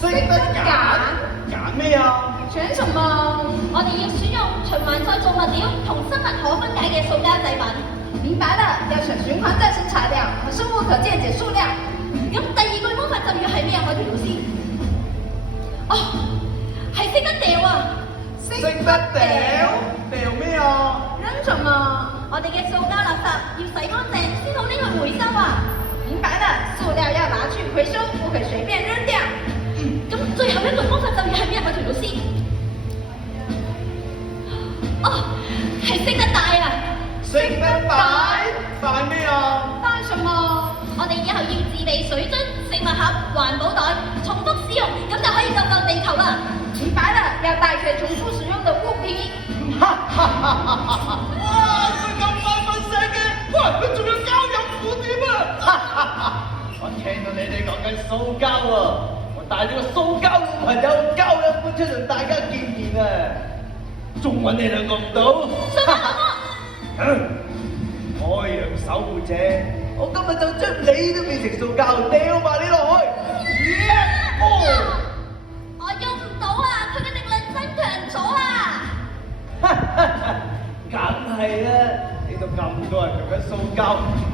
識得揀咩啊？選什麼？我哋要選用循環再造物料同生物可分解嘅塑膠製品。明白了，要選循環再生材料和生物可電解塑料。咁第二句魔法咒語係咩啊？海豚老師？哦，係識得掉啊！識得掉咩啊？扔什麼？我哋嘅塑膠垃圾要洗乾淨先好拎去回收啊！明白了，塑料要拿去回收，不可隨便扔掉。咁最後一句魔法咒語係咩啊？海豚老師？哦，係識得帶啊！識得帶咩啊？帶什麼？我哋以後要自備水樽、食物盒、環保袋，重複使用，咁就可以救救地球啦！明白了，要帶些重複使用的物品。哈哈哈哈哈！哇，佢咁快瞓醒嘅，喂，佢仲要交友苦點啊！哈哈哈！我聽到你哋講緊塑膠啊，我帶咗個塑膠老朋友交友館出同大家見面啊，仲揾你兩個唔到？塑膠老母！海洋守護者，我今日就將你都變成塑膠，掉埋你落去。我用唔到啊！佢嘅力量增強咗啊！梗係啦，呢度咁多人用緊塑膠，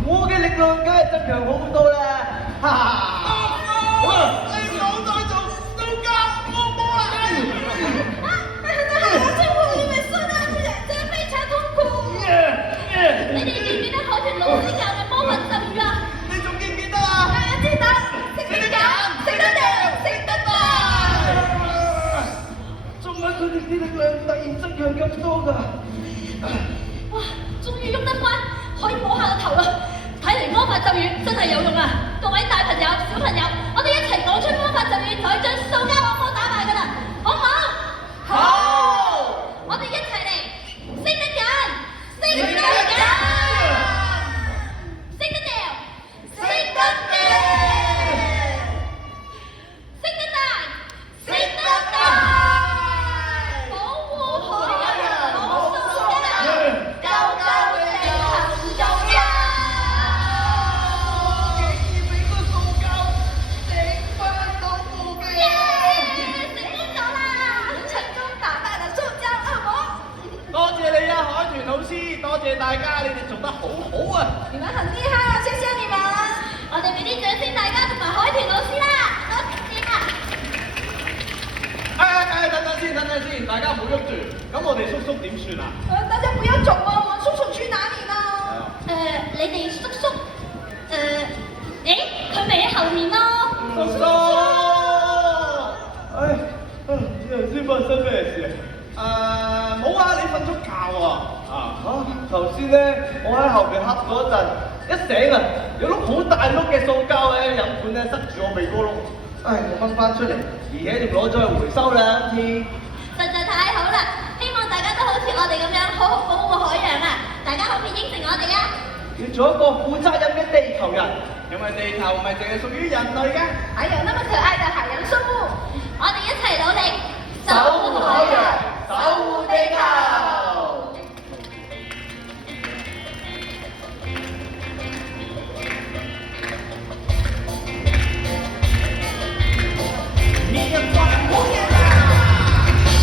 我嘅力量梗係增強好多啦！哈哈！你唔好再做塑膠，我冇啦！因為塑料污染真係非常痛苦。你哋記唔記得海豚老師教嘅魔法咒語啊？你仲記唔記得啊？記得，識得揀，識得掉，識得帶。做乜佢哋啲力量突然增強咁多㗎？哇！終於喐得翻，可以摸下個頭啦！睇嚟魔法咒語真係有用啊！各位大朋友、小朋友，我哋一齊講出魔法咒語，就可以將塑膠惡魔打敗㗎啦！好唔好？好！我哋一齊嚟，識得揀，識得揀，識得掉，識得掉，識得帶，識得帶，保護海洋，冇塑膠，救救地球重要。竟然俾個塑膠整翻到副嘅。成功咗啦！成功打敗了塑膠惡魔。多謝你啊，海豚老師，多謝大家，你哋做得好好啊！你們很厲害啊，謝謝你們。我哋俾啲掌聲大家同埋海豚老師啦！多謝啊！等陣先，大家唔好喐住。咁我哋叔叔點算啊？大家不要走啊，我們叔叔去哪裡呢？你哋叔叔，佢咪喺後面咯。叔叔，先發生咩事啊？冇啊，你瞓咗覺啊？頭先咧，我喺後邊瞌咗一陣，一醒啊，有碌好大碌嘅塑膠咧飲管咧塞住我鼻哥窿，我掹翻出嚟，而且仲攞咗去回收兩次。實在太好啦！希望大家都好似我哋咁樣好好保護海洋啊！大家可唔可以應承我哋啊？要做一個負責任嘅地球人，因為地球唔係淨係屬於人類嘅，還有那麼可愛的海洋生物，我哋一齊努力，守護海洋。